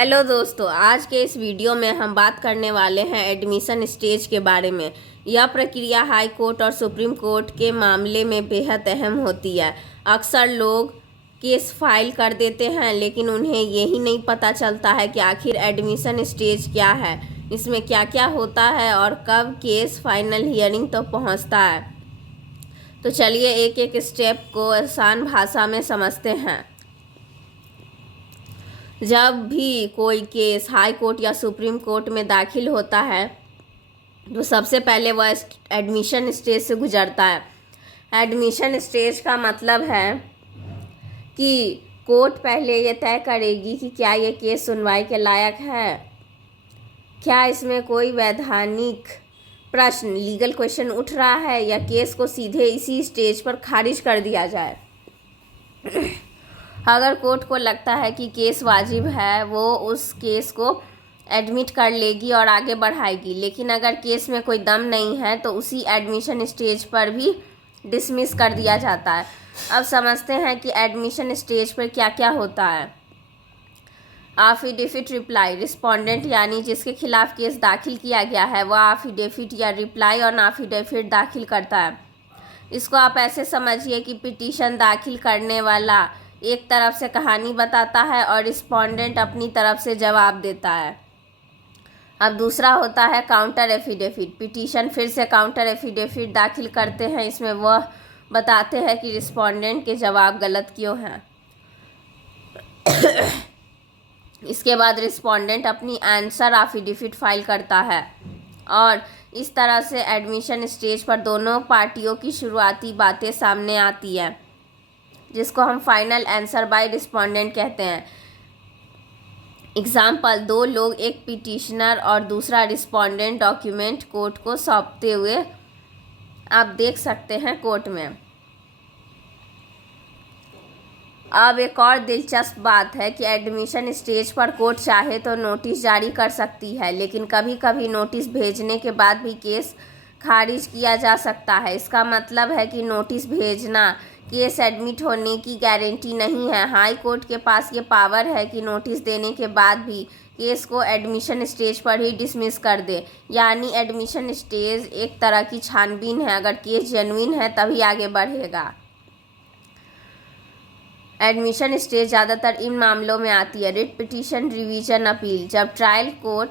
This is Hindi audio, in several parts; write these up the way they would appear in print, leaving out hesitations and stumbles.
हेलो दोस्तों, आज के इस वीडियो में हम बात करने वाले हैं एडमिशन स्टेज के बारे में। यह प्रक्रिया हाई कोर्ट और सुप्रीम कोर्ट के मामले में बेहद अहम होती है। अक्सर लोग केस फाइल कर देते हैं, लेकिन उन्हें यही नहीं पता चलता है कि आखिर एडमिशन स्टेज क्या है, इसमें क्या क्या होता है और कब केस फाइनल हियरिंग तो पहुंचता है। तो चलिए एक एक स्टेप को आसान भाषा में समझते हैं। जब भी कोई केस हाई कोर्ट या सुप्रीम कोर्ट में दाखिल होता है तो सबसे पहले वह एडमिशन स्टेज से गुजरता है। एडमिशन स्टेज का मतलब है कि कोर्ट पहले ये तय करेगी कि क्या ये केस सुनवाई के लायक है, क्या इसमें कोई वैधानिक प्रश्न लीगल क्वेश्चन उठ रहा है, या केस को सीधे इसी स्टेज पर खारिज कर दिया जाए। अगर कोर्ट को लगता है कि केस वाजिब है, वो उस केस को एडमिट कर लेगी और आगे बढ़ाएगी। लेकिन अगर केस में कोई दम नहीं है तो उसी एडमिशन स्टेज पर भी डिसमिस कर दिया जाता है। अब समझते हैं कि एडमिशन स्टेज पर क्या क्या होता है। एफिडेविट रिप्लाई, रिस्पोंडेंट यानी जिसके खिलाफ केस दाखिल किया गया है वह एफिडेविट या रिप्लाई ऑन एफिडेविट दाखिल करता है। इसको आप ऐसे समझिए कि पिटीशन दाखिल करने वाला एक तरफ से कहानी बताता है और रिस्पोंडेंट अपनी तरफ से जवाब देता है। अब दूसरा होता है काउंटर एफिडेविट। पिटीशन फिर से काउंटर एफिडेविट दाखिल करते हैं। इसमें वह बताते हैं कि रिस्पोंडेंट के जवाब गलत क्यों हैं। इसके बाद रिस्पोंडेंट अपनी आंसर एफिडेविट फाइल करता है और इस तरह से एडमिशन स्टेज पर दोनों पार्टियों की शुरुआती बातें सामने आती है, जिसको हम फाइनल आंसर बाय रिस्पोंडेंट कहते हैं। एग्जाम्पल, दो लोग, एक पिटिशनर और दूसरा रिस्पोंडेंट, डॉक्यूमेंट कोर्ट को सौंपते हुए आप देख सकते हैं कोर्ट में। अब एक और दिलचस्प बात है कि एडमिशन स्टेज पर कोर्ट चाहे तो नोटिस जारी कर सकती है, लेकिन कभी कभी नोटिस भेजने के बाद भी केस खारिज किया जा सकता है। इसका मतलब है कि नोटिस भेजना केस एडमिट होने की गारंटी नहीं है। हाई कोर्ट के पास ये पावर है कि नोटिस देने के बाद भी केस को एडमिशन स्टेज पर ही डिसमिस कर दे। यानी एडमिशन स्टेज एक तरह की छानबीन है। अगर केस जेन्युइन है तभी आगे बढ़ेगा। एडमिशन स्टेज ज़्यादातर इन मामलों में आती है: रिट पिटीशन, रिवीजन, अपील। जब ट्रायल कोर्ट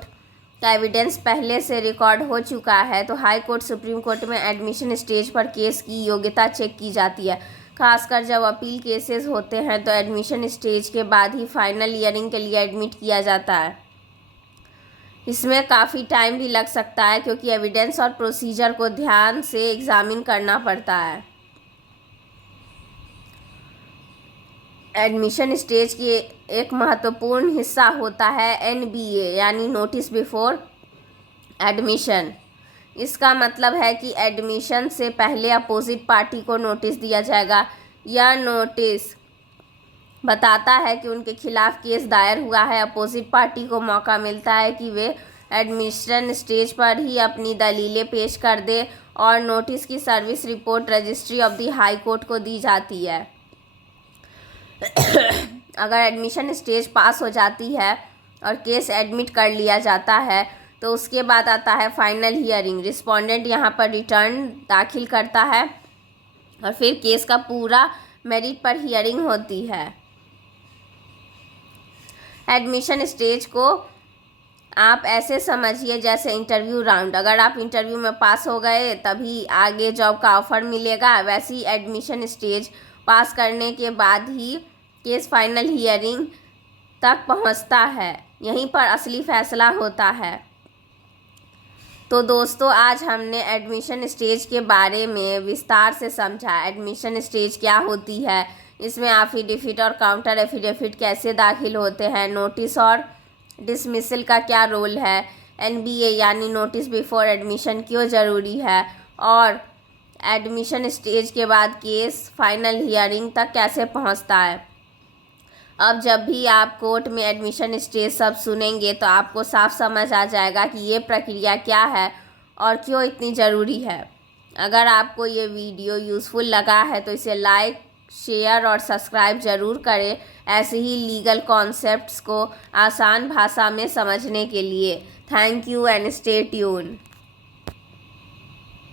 का एविडेंस पहले से रिकॉर्ड हो चुका है तो हाई कोर्ट, सुप्रीम कोर्ट में एडमिशन स्टेज पर केस की योग्यता चेक की जाती है। खासकर जब अपील केसेस होते हैं तो एडमिशन स्टेज के बाद ही फाइनल हियरिंग के लिए एडमिट किया जाता है। इसमें काफ़ी टाइम भी लग सकता है क्योंकि एविडेंस और प्रोसीजर को ध्यान से एग्जामिन करना पड़ता है। एडमिशन स्टेज की एक महत्वपूर्ण हिस्सा होता है एनबीए यानी नोटिस बिफोर एडमिशन। इसका मतलब है कि एडमिशन से पहले अपोजिट पार्टी को नोटिस दिया जाएगा। यह नोटिस बताता है कि उनके खिलाफ केस दायर हुआ है। अपोजिट पार्टी को मौका मिलता है कि वे एडमिशन स्टेज पर ही अपनी दलीलें पेश कर दे और नोटिस की service report registry of the high court को दी जाती है। अगर एडमिशन स्टेज पास हो जाती है और केस एडमिट कर लिया जाता है तो उसके बाद आता है फाइनल हियरिंग। रिस्पोंडेंट यहाँ पर रिटर्न दाखिल करता है और फिर केस का पूरा मेरिट पर हियरिंग होती है। एडमिशन स्टेज को आप ऐसे समझिए जैसे इंटरव्यू राउंड। अगर आप इंटरव्यू में पास हो गए तभी आगे जॉब का ऑफर मिलेगा, वैसे ही एडमिशन स्टेज पास करने के बाद ही केस फाइनल हियरिंग तक पहुंचता है। यहीं पर असली फैसला होता है। तो दोस्तों, आज हमने एडमिशन स्टेज के बारे में विस्तार से समझा। एडमिशन स्टेज क्या होती है, इसमें एफिडेविट और काउंटर एफिडेविट कैसे दाखिल होते हैं, नोटिस और डिसमिसल का क्या रोल है, एनबीए यानी नोटिस बिफोर एडमिशन क्यों ज़रूरी है, और एडमिशन स्टेज के बाद केस फाइनल हियरिंग तक कैसे पहुंचता है। अब जब भी आप कोर्ट में एडमिशन स्टेज सब सुनेंगे तो आपको साफ समझ आ जाएगा कि ये प्रक्रिया क्या है और क्यों इतनी ज़रूरी है। अगर आपको ये वीडियो यूज़फुल लगा है तो इसे लाइक शेयर और सब्सक्राइब ज़रूर करें ऐसे ही लीगल कॉन्सेप्ट्स को आसान भाषा में समझने के लिए। Thank you and stay tune.